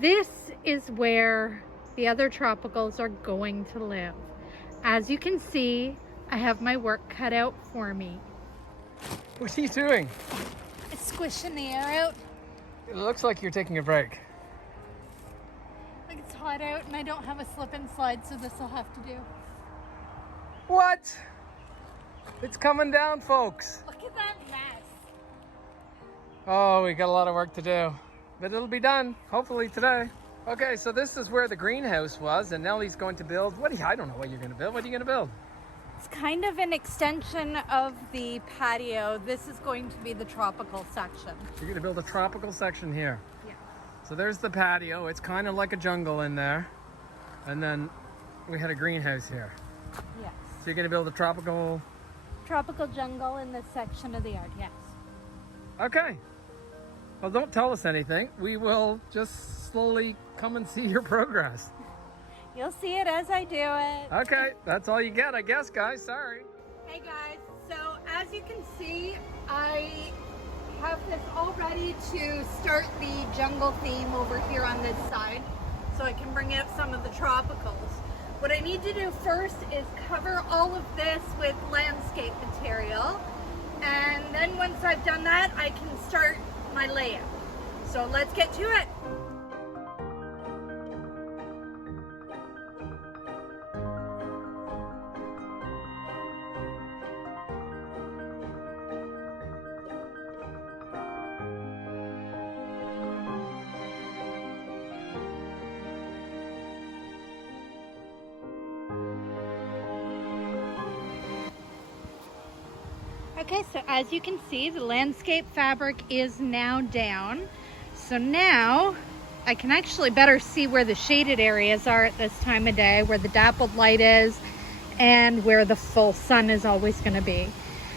this is where the other tropicals are going to live. As you can see, I have my work cut out for me. What are you doing? It's squishing the air out. It looks like you're taking a break. Like it's hot out and I don't have a slip and slide, so this will have to do. What? It's coming down, folks. Look at that mess. Oh, we got a lot of work to do, but it'll be done, hopefully today. Okay, so this is where the greenhouse was, and Nellie's going to build, I don't know what you're going to build. What are you going to build? It's kind of an extension of the patio. This is going to be the tropical section. You're going to build a tropical section here. Yeah. So there's the patio. It's kind of like a jungle in there. And then we had a greenhouse here. Yes. So you're going to build a tropical jungle in this section of the yard, yes. Okay. Well, don't tell us anything. We will just slowly come and see your progress. You'll see it as I do it. Okay, that's all you get, I guess, guys. Sorry. Hey guys, so as you can see, I have this all ready to start the jungle theme over here on this side, so I can bring out some of the tropicals. What I need to do first is cover all of this with landscape material, and then once I've done that, I can start my layout. So let's get to it. Okay, so as you can see, the landscape fabric is now down. So now I can actually better see where the shaded areas are at this time of day, where the dappled light is, and where the full sun is always going to be.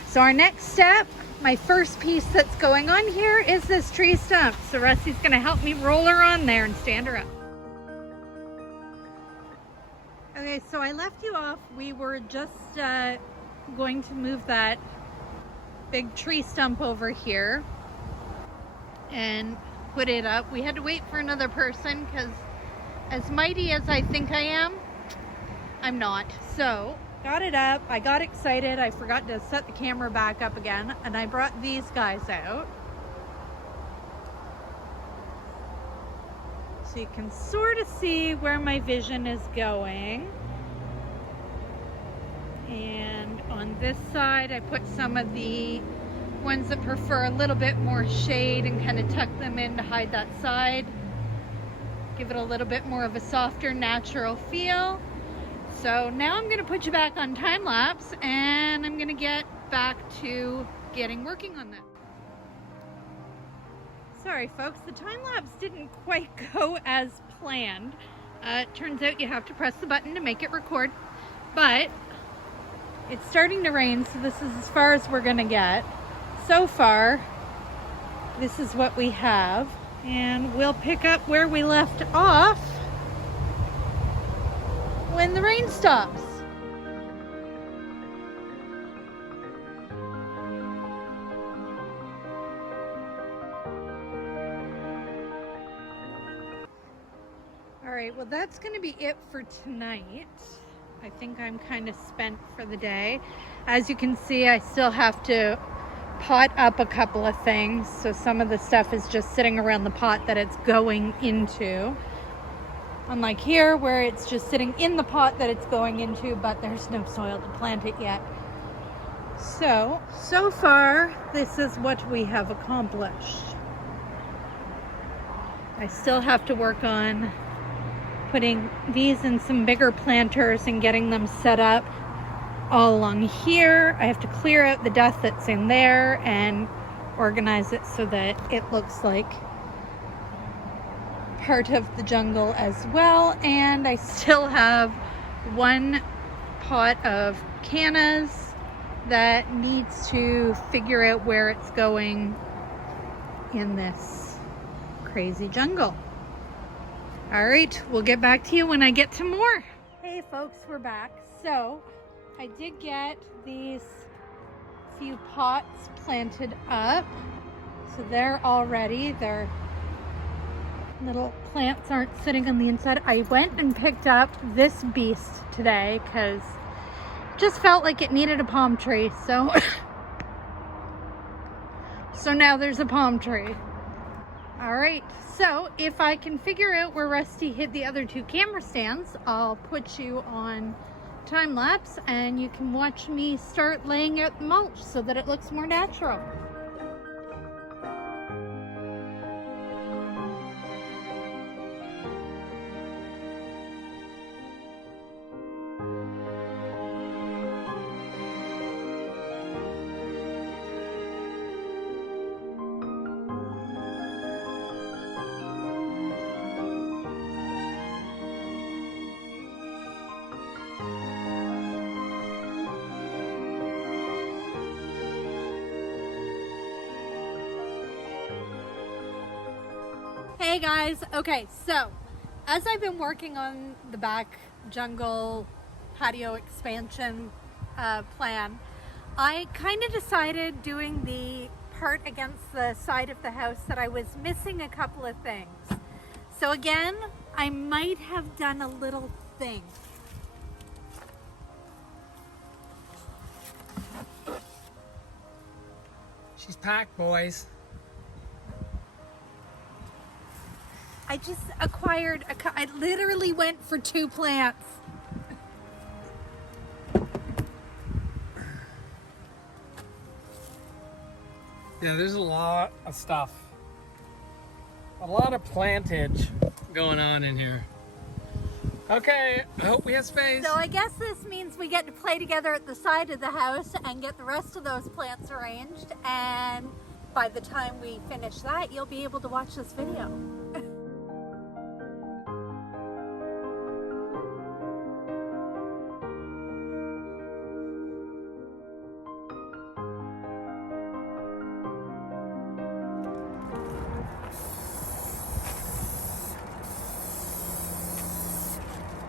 So our next step, my first piece that's going on here is this tree stump. So Rusty's going to help me roll her on there and stand her up. Okay, so I left you off. We were just going to move that big tree stump over here and put it up. We had to wait for another person because as mighty as I think I am, I'm not. So got it up, I got excited, I forgot to set the camera back up again, and I brought these guys out so you can sort of see where my vision is going. And on this side, I put some of the ones that prefer a little bit more shade and kind of tuck them in to hide that side. Give it a little bit more of a softer, natural feel. So now I'm gonna put you back on time lapse and I'm gonna get back to working on that. Sorry folks, the time lapse didn't quite go as planned. It turns out you have to press the button to make it record, but it's starting to rain, so this is as far as we're gonna get. So far, this is what we have, and we'll pick up where we left off when the rain stops. All right, well that's gonna be it for tonight. I think I'm kind of spent for the day. As you can see, I still have to pot up a couple of things. So some of the stuff is just sitting around the pot that it's going into. Unlike here where it's just sitting in the pot that it's going into, but there's no soil to plant it yet. So far, this is what we have accomplished. I still have to work on putting these in some bigger planters and getting them set up all along here. I have to clear out the dust that's in there and organize it so that it looks like part of the jungle as well. And I still have one pot of cannas that needs to figure out where it's going in this crazy jungle. All right, we'll get back to you when I get to more. Hey folks, we're back. So I did get these few pots planted up. So they're all ready. They're Little plants aren't sitting on the inside. I went and picked up this beast today because just felt like it needed a palm tree. So, so now there's a palm tree. All right, so if I can figure out where Rusty hid the other 2 camera stands, I'll put you on time lapse and you can watch me start laying out the mulch so that it looks more natural. Hey guys, okay, so as I've been working on the back jungle patio expansion plan, I kind of decided doing the part against the side of the house that I was missing a couple of things. So again, I might have done a little thing. She's packed, boys. I just acquired I literally went for 2 plants. Yeah, there's a lot of stuff. A lot of plantage going on in here. Okay, I hope we have space. So I guess this means we get to play together at the side of the house and get the rest of those plants arranged. And by the time we finish that, you'll be able to watch this video.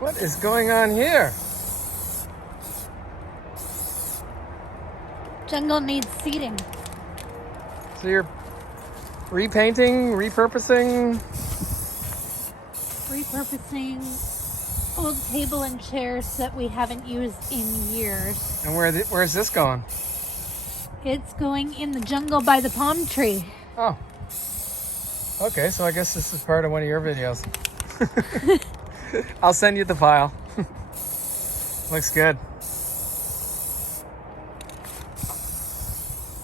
What is going on here? Jungle needs seating. So you're repainting, repurposing? Repurposing old table and chairs that we haven't used in years. And where's this going? It's going in the jungle by the palm tree. Oh. Okay, so I guess this is part of one of your videos. I'll send you the file. Looks good.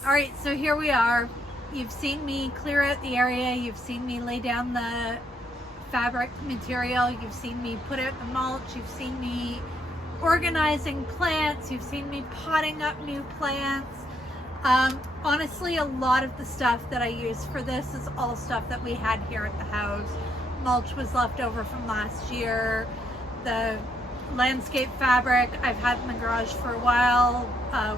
All right, so here we are. You've seen me clear out the area. You've seen me lay down the fabric material. You've seen me put out the mulch. You've seen me organizing plants. You've seen me potting up new plants. Honestly, a lot of the stuff that I use for this is all stuff that we had here at the house. Mulch was left over from last year. The landscape fabric I've had in the garage for a while.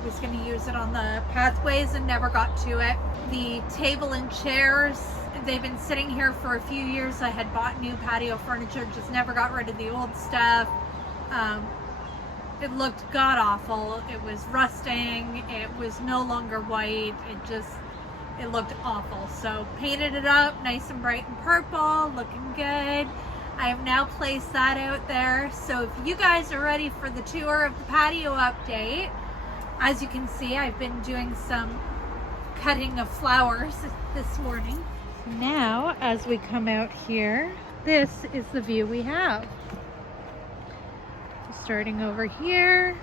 Was going to use it on the pathways and never got to it. The table and chairs, they've been sitting here for a few years. I had bought new patio furniture, just never got rid of the old stuff. It looked god awful. It was rusting. It was no longer white. It looked awful. So painted it up nice and bright and purple, looking good. I have now placed that out there. So if you guys are ready for the tour of the patio update, as you can see, I've been doing some cutting of flowers this morning. Now, as we come out here, this is the view we have. Starting over here.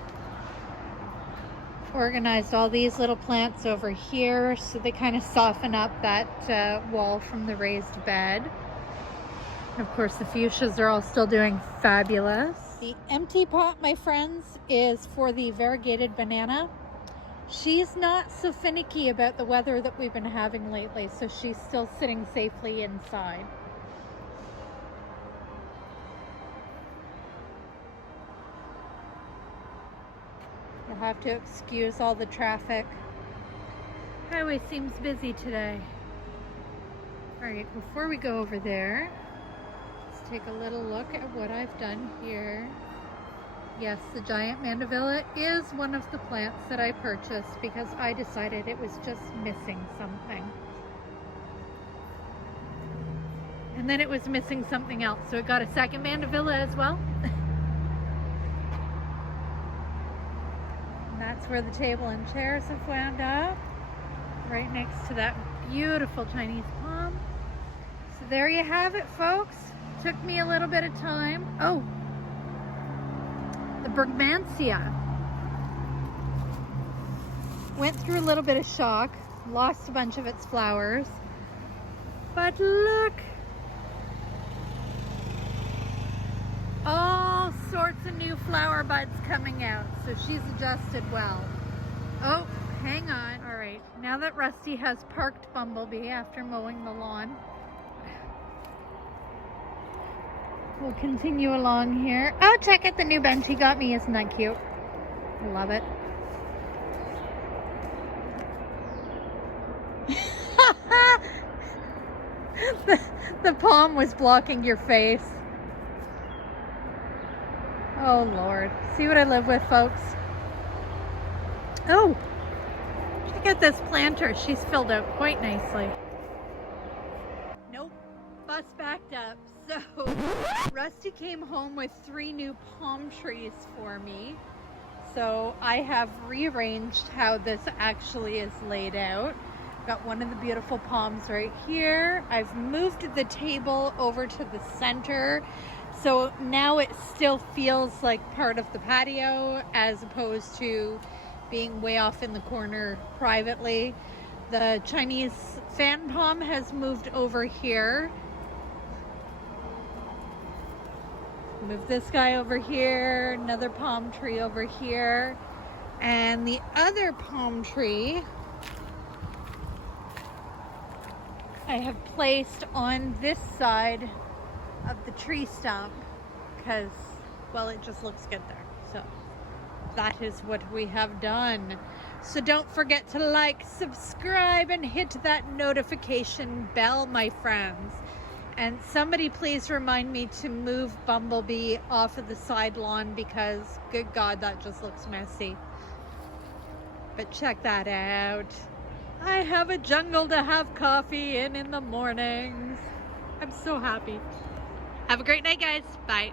Organized all these little plants over here so they kind of soften up that wall from the raised bed. And of course the fuchsias are all still doing fabulous. The empty pot, my friends, is for the variegated banana. She's not so finicky about the weather that we've been having lately, so she's still sitting safely inside. You'll have to excuse all the traffic. Highway seems busy today. All right, before we go over there, let's take a little look at what I've done here. Yes, the giant mandevilla is one of the plants that I purchased because I decided it was just missing something. And then it was missing something else. So it got a second mandevilla as well. And that's where the table and chairs have wound up. Right next to that beautiful Chinese palm. So there you have it, folks. Took me a little bit of time. Oh, the Brugmansia. Went through a little bit of shock. Lost a bunch of its flowers. But look. All sorts of new flower buds coming out. So she's adjusted well. Oh, hang on. All right, now that Rusty has parked Bumblebee after mowing the lawn, we'll continue along here. Oh, check out the new bench he got me. Isn't that cute? I love it. the palm was blocking your face. Oh, Lord. See what I live with, folks? Oh, check out this planter. She's filled out quite nicely. Nope, bus backed up. So, Rusty came home with 3 new palm trees for me. So, I have rearranged how this actually is laid out. Got one of the beautiful palms right here. I've moved the table over to the center. So now it still feels like part of the patio as opposed to being way off in the corner privately. The Chinese fan palm has moved over here. Move this guy over here, another palm tree over here, and the other palm tree I have placed on this side of the tree stump because, well, it just looks good there. So that is what we have done. So don't forget to like, subscribe, and hit that notification bell, my friends. And somebody please remind me to move Bumblebee off of the side lawn because, good God, that just looks messy. But check that out. I have a jungle to have coffee in the mornings. I'm so happy. Have a great night, guys. Bye.